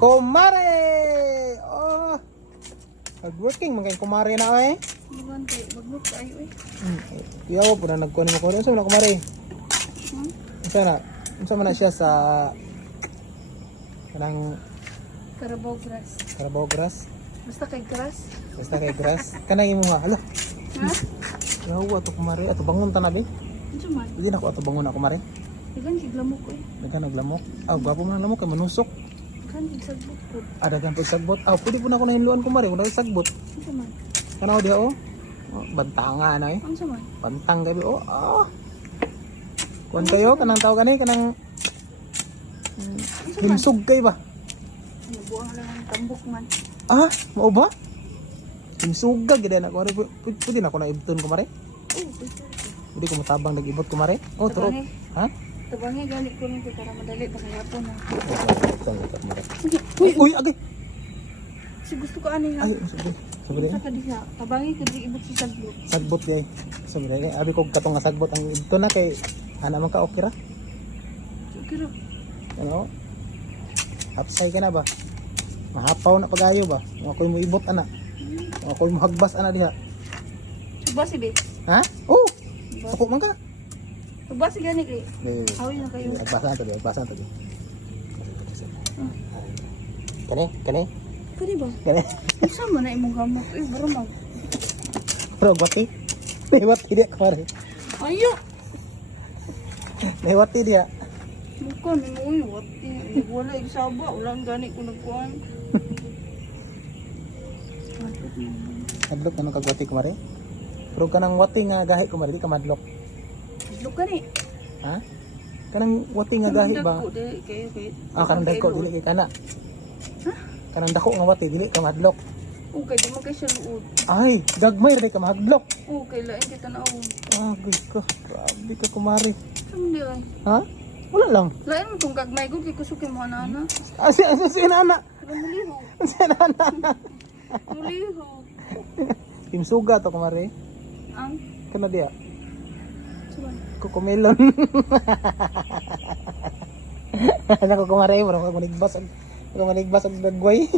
Kumare! Oh! Hardworking, mga kumare na eh. Iwan kay magluk ayo eh. Yaw po na nagkunin mo ko rin. Saan na kumare? Saan na? Saan man na siya sa kanang Carabao grass. Carabao grass? Basta kay grass. Basta kay grass? Kanang imo nga. Alo? Ha? Yaw, ato kumare. Ato bangon ta na be. Unsa man? Hindi na ako ato bangon na kumare. Dagan kay lamok eh. Dagan naglamok. Gwapo man ang lamok kay manusok. Kan isagbot ko. Dagan pag sagbot. Pwede po na ako nahinluan kumare kung dahil sagbot. Unsa man? Kanaw diha oh. Bantanga na eh. Unsa man? Pantang gabi oh. Kuan kayo kanang tawag gani kanang himsog kay ba? Nabuang lang ang tambok man. Mao ba? Himsuga gid na ko. Pwede na ako na ibton kumare. Pwede ko matabang nag-ibot kumare. Turo. Ha? Tabangi gali ko nito para madali pa kay hapon na. Uy, agay. Si gusto ko ani ha. Ay, sabi. Sabi Sa kadiha, tabangi kadi ibot si sagbot. sagbot kay. Sabi kay abi ko katong nga sagbot ang ibton na kay ana man ka okay ra. Okay ra. Ano? Upside ka na ba? Mahapaw na pagayo ba? Ako'y mo ibot ana. Ako'y mo hagbas ana diha. Suba si be. Ha? Oh. Suko man ka. Suba si gani kay. Hawi na kayo. Agbasan to. Kani? Pwede ba? Kani? Isa man na imong gamot. Baro mag. Bro, wati. Wati dia kemarin. Ayo. Wati dia. Bukan mo wati. Wala isaba, wala gani ko nagkuan. Madlok na kagwati kemarin. Pero kanang wati nga gahi kemarin di ka madlok. Look gani. Ha? Kanang wati nga gahi ba? Kanang dako dili kay kana. Ha? Kanang dako nga wati dili ka madlok. Okay, di mo kay siya luod. Ay, gagmay ra di ka madlok. Okay, lain kita na ako. Good ka. Grabe ka kumari. Saan di ay? Ha? Wala lang. Lain mo itong gagmay ko, kay kusukin mo ana. Si nana. Pero muliho. Si nana. Muliho. Timsuga to kumari. Ang? Kana dia. Suman. Kukumelon. Ano ko kumari, bro, ako nigbas ang dagway.